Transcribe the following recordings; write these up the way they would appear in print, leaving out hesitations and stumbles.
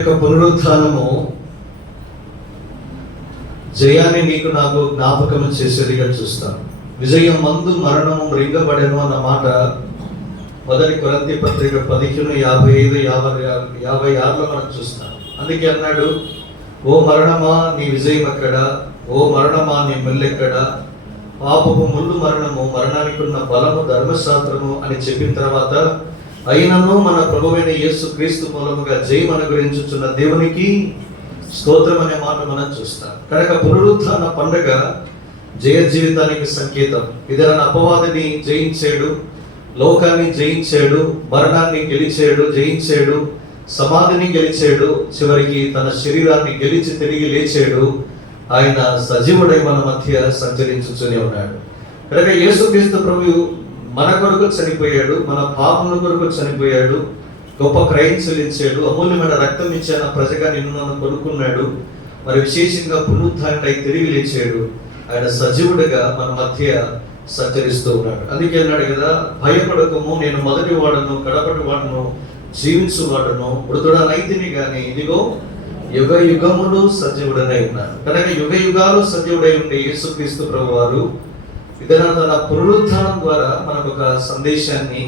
పునరుత్థానము జయాన్ని నీకు నాకు జ్ఞాపకం చేసేదిగా చూస్తాను. విజయం మందు మరణము మృంగబడెను అన్న మాట 1 కొరింథీ పత్రిక 15:55-56లో మనం చూస్తాం. అందుకే అన్నాడు, ఓ మరణమా నీ విజయం ఎక్కడ, ఓ మరణమా నీ ముల్లెక్కడ, పాపపు ముళ్ళు మరణము, మరణానికి ఉన్న బలము ధర్మశాస్త్రము అని చెప్పిన తర్వాత, అయినను మన ప్రభువైన యేసు క్రీస్తు మూలముగా జయం అనుగ్రహించుచున్న దేవునికి స్తోత్రం అనే మాట మనం చూస్తాం. కనుక పునరుత్థాన పండుగ జయ జీవితానికి సంకేతం. ఇదైనా అపవాదిని జయించాడు, లోకాన్ని జయించాడు, మరణాన్ని గెలిచాడు, జయించాడు, సమాధిని గెలిచాడు, చివరికి తన శరీరాన్ని గెలిచి తిరిగి లేచాడు. ఆయన సజీవుడై మన మధ్య సంచరించుతూనే ఉన్నాడు. కనుక యేసుక్రీస్తు ప్రభువు మన కొరకు చనిపోయాడు, మన పాపముల కొరకు చనిపోయాడు, గొప్ప క్రయం చెల్లించాడు, అమూల్యమైన రక్తం ఇచ్చిన ప్రజగా నిన్ను నన్ను కొనుక్కున్నాడు. మరి విశేషంగా పునరుత్థానుడై తిరిగి లేచాడు. ఆయన సజీవుడిగా మన మధ్య సంచరిస్తూ ఉన్నాడు. అందుకే అన్నాడు కదా, భయపడకము, నేను మొదటి వాడను, కడపటి వాడను, జీవించువాడను, మృతుడనైతిని గాని ఇదిగో యుగ యుగములు సజీవుడనై ఉన్నాడు. కనుక యుగ యుగాలు సజీవుడై ఉండే యేసుక్రీస్తు ప్రభు వారు ఇదైనా తన పునరుత్థానం ద్వారా మనకు ఒక సందేశాన్ని,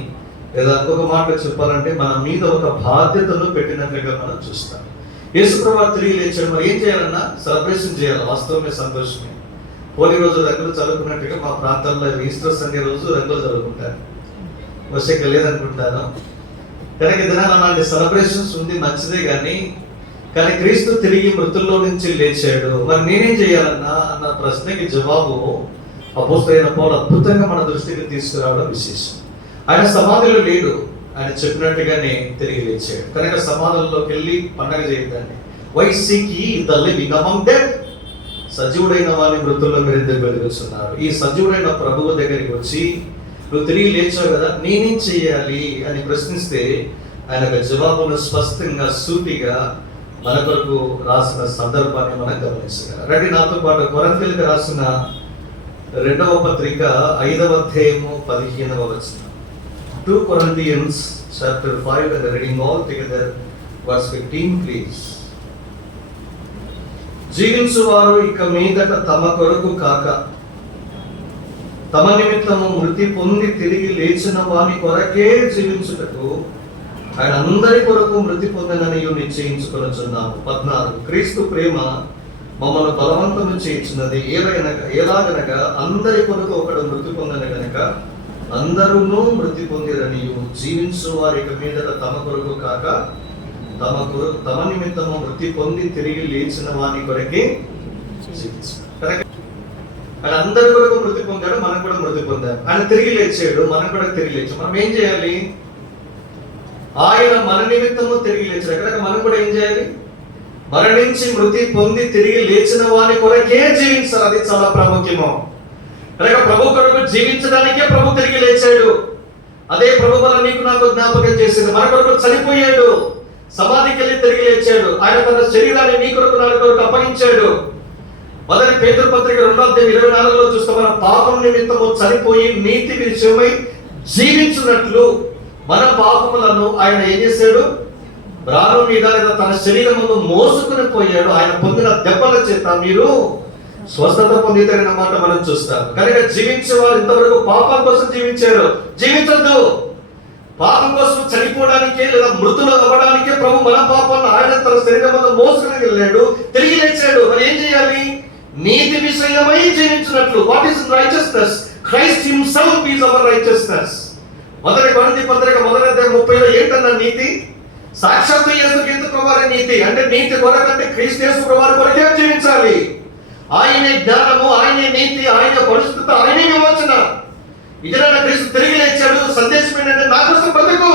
లేదా ఇంకొక మాట చెప్పాలంటే మన మీద ఒక బాధ్యతను పెట్టినట్లుగా మనం చూస్తాం. యేసు ప్రభు తిరిగి లేచాడు. మరి ఏం చేయాలన్నా సెలబ్రేషన్ చేయాలి. వాస్తవమే, సంతోషమే. హోలీ రోజు రంగులు చదువుకున్నట్టుగా మా ప్రాంతాల్లో ఈస్టర్ సండే రోజు రంగులు చదువుకుంటారు. వర్షక లేదనుకుంటాను. కనుక దినాన అలాంటి సెలబ్రేషన్స్ ఉంది, మంచిదే. కానీ క్రీస్తు తిరిగి మృతుల్లో నుంచి లేచాడు. మరి నేనేం చేయాలన్నా అన్న ప్రశ్నకి జవాబు అపోస్తలుడైన పౌలు అద్భుతంగా మన దృష్టికి తీసుకురావడం విశేషం. ఆయన సమాధిలో లేడు, ఆయన చెప్పినట్టుగానే తిరిగి లేచాడు. కనుక సమాధుల్లోకి వెళ్ళి పండగ చేయడాన్ని వై సీక్ యే ద లివింగ్ అమంగ్ దెమ్, సజీవుడైన వారిని మృతుల్లో మీరు ఎందుకు వెలుగుతున్నారు? ఈ సజీవుడైన ప్రభువు దగ్గరికి వచ్చి నువ్వు తిరిగి లేచావు కదా, నేనేం చెయ్యాలి అని ప్రశ్నిస్తే ఆయన జవాబును స్పష్టంగా సూటిగా మన కొరకు రాసిన సందర్భాన్ని మనం గమనించగలం. రండి నాతో పాటు కొరింథీయులకు రాసిన 2వ పత్రిక 5వ అధ్యాయము 15వ వచనం. 2 Corinthians chapter 5 and reading all together verse 15 please. జీవించువారు ఇక మీదట తమ కొరకు కాక తమ నిమిత్తము మృతి పొంది తిరిగి లేచిన వాని కొరకే జీవించుటకు ఆయన అందరి కొరకు మృతి పొందనని నిశ్చయించుకొనుచున్నాము. 14 క్రీస్తు ప్రేమ మమ్మల్ని బలవంతము చేయించినది ఎలాగనగా అందరి కొరకు ఒకడు మృతి పొందని గనక అందరూ మృతి పొందిరని జీవించు వారి ఇక మీదట తమ కొరకు కాక తమ నిమిత్తము మృతి పొంది తిరిగి లేచిన వాని కొరకే జీవించారు. ఆయన అందరి కొరకు మృతి పొందాడు, మనం కూడా మృతి పొందాడు. ఆయన తిరిగి లేచాడు, మనం కూడా తిరిగి లేచాం. మనం ఏం చేయాలి? ఆయన మన నిమిత్తము తిరిగి లేచాడు కనుక మనం కూడా ఏం చేయాలి? మరణించి మృతి పొంది తిరిగి లేచిన వాని కొరకే జీవించాలి. అది చాలా ప్రాముఖ్యము. కనుక ప్రభు కొరకు జీవించడానికే ప్రభు తిరిగి లేచాడు. అదే ప్రభు వల్ల నీకు నాకు జ్ఞాపకం చేసింది. మన కొరకు చనిపోయాడు, సమాధికి వెళ్ళి తిరిగి లేచాడు. ఆయన తన శరీరాన్ని నీ కొరకు నా కొరకు అప్పగించాడు. 1 పేతురు పత్రిక 2:24లో చూస్తే మన పాపం నిమిత్తము చనిపోయి నీతి విషయమై జీవించున్నట్లు మన పాపములను ఆయన ఏం చేశాడు? ప్రాణం మీద లేదా తన శరీరమును మోసుకుని పోయాడు. ఆయన పొందిన దెబ్బల చేత మీరు స్వస్థత పొందితారన్న మాట మనం చూస్తాం. కనుక జీవించే వారు ఇంతవరకు పాపం కోసం జీవించారు. జీవించద్దు. పాపం కోసం చనిపోవడానికే లేదా మృతులు అవ్వడానికే ప్రభు మన పాపాలను ఆయన తన శరీరమును మోసుకుని వెళ్ళాడు, తిరిగి లేచాడు. మరి ఏం చేయాలి? నీతి విషయమై జీవించినట్లు. What is righteousness? Christ himself is our righteousness. 1 కొరింథీ పత్రిక 1:30లో ఏంటన్న నీతి? సాక్షాత్తు యేసుక్రీస్తు ప్రభువారి నీతి. అంటే నీతి కొరకంటే క్రీస్తు యేసు ప్రభువారి కొరకే జీవించాలి. ఆయనే జ్ఞానము, ఆయనే నీతి, ఆయన పరిశుద్ధత, ఆయనే విమోచన. ఇతరుల క్రీస్తు తిరిగి లేచాడు. సందేశం ఏంటంటే నా కోసం బ్రతుకు,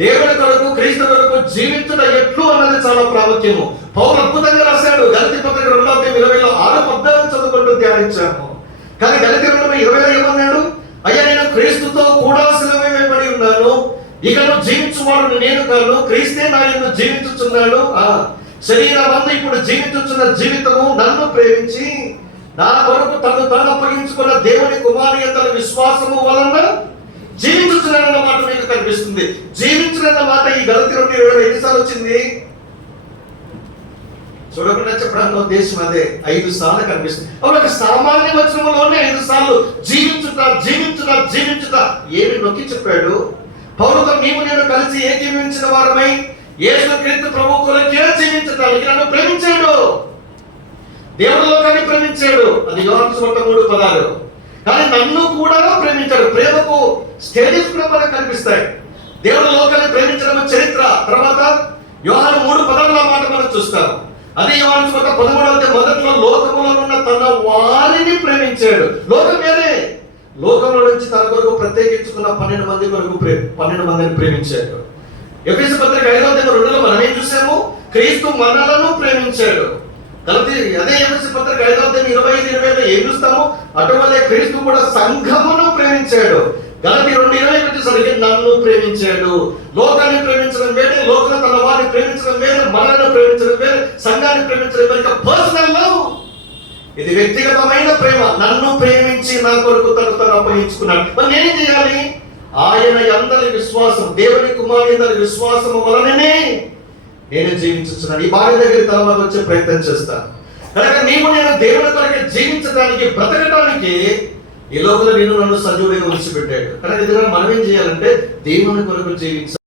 దేవుని కొరకు క్రీస్తు కొరకు జీవించుట ఎట్లు అన్నది చాలా ప్రాముఖ్యము. పౌలు అద్భుతంగా రాశాడు. గలతీ పత్రిక 2:20లో 6 చదువుకుంటూ ధ్యానించాము. కానీ గలతీ 2:20లో ఏమన్నాడు? అయ్యా నేను క్రీస్తుతో కూడా సిలువ వేయబడి ఉన్నాను, ఇకను జీవించువాడు నేను కాను, క్రీస్తే నా యందు జీవించుచున్నాడు. శరీరమందు ఇప్పుడు జీవించుచున్న జీవితము నన్ను ప్రేమించి నా కొరకు తను అప్పగించుకున్న దేవుని కుమారుని యందు విశ్వాసము వలన జీవించుచున్నాడన్న మాట మీకు కనిపిస్తుంది. కనిపిస్తుంది. జీవించడన్న మాట ఈ గలతీ 2:20 ఎన్నిసార్లు వచ్చింది చూడకుండా చెప్పడానికి ఉద్దేశం అదే. 5 సార్లు కనిపిస్తుంది. ఒక సామాన్య వచనంలోనే 5 సార్లు జీవించుట జీవించుట జీవించుట ఏమి నొక్కి చెప్పాడు. పౌలుతో నీవు నేను కలిసి ఏకీభవించిన వారమై యేసుక్రీస్తు ప్రభువు కొరకే జీవించడానికి నన్ను ప్రేమించాడు. దేవుడు లోకాన్ని ప్రేమించాడు, అది యోహాను సువార్త 3:16. కానీ నన్ను కూడా ప్రేమించాడు. ప్రేమకు స్టేజెస్ కూడా మనకు కనిపిస్తాయి. దేవుడు లోకాన్ని ప్రేమించడం చరిత్ర. తర్వాత యోహాను 3:16 మాట మనం చూస్తాం. అదే యోహాను సువార్త 13 మొదట్లో లోకములో ఉన్న తన వారిని ప్రేమించాడు. లోకం వేరే, లోకంలో నుంచి తన కొరకు ప్రత్యేకించుకున్న 12 మందిని ప్రేమించాడు. ఎఫెసీ పత్రిక 5:2లో మనం ఏం చూసాము? క్రీస్తు మనలను ప్రేమించాడు. కాబట్టి అదే ఎఫెసీ పత్రిక 5:25-20 ఏం చూస్తాము? అటువలే క్రీస్తు కూడా సంఘమును ప్రేమించాడు. గలతీ 2:20 వచ్చేసరికి నన్ను ప్రేమించాడు. లోకాన్ని ప్రేమించడం వేరే, లోకంలో తన వారిని ప్రేమించడం వేరే, మనలను ప్రేమించడం వేరే, సంఘాన్ని ప్రేమించడం వేరే. పర్సనల్ లవ్, ఇది వ్యక్తిగతమైన ప్రేమ. నన్ను ప్రేమించి నా కొరకు తను అప్పగించుకున్నాడు. మరి నేనేం చేయాలి? ఆయన అందరి విశ్వాసం, దేవుని కుమారుని అందరి విశ్వాసం వలననే నేను జీవించున్నాను. ఈ భార్య దగ్గర తర్వాత వచ్చే ప్రయత్నం చేస్తాను. కనుక నీవు నేను దేవుని కొరకు జీవించడానికి, బ్రతకడానికి ఈ లోపల నేను నన్ను సజీవుడిగా విడిచిపెట్టాడు. కనుక మనం ఏం చేయాలంటే దేవుని కొరకు జీవించాలి.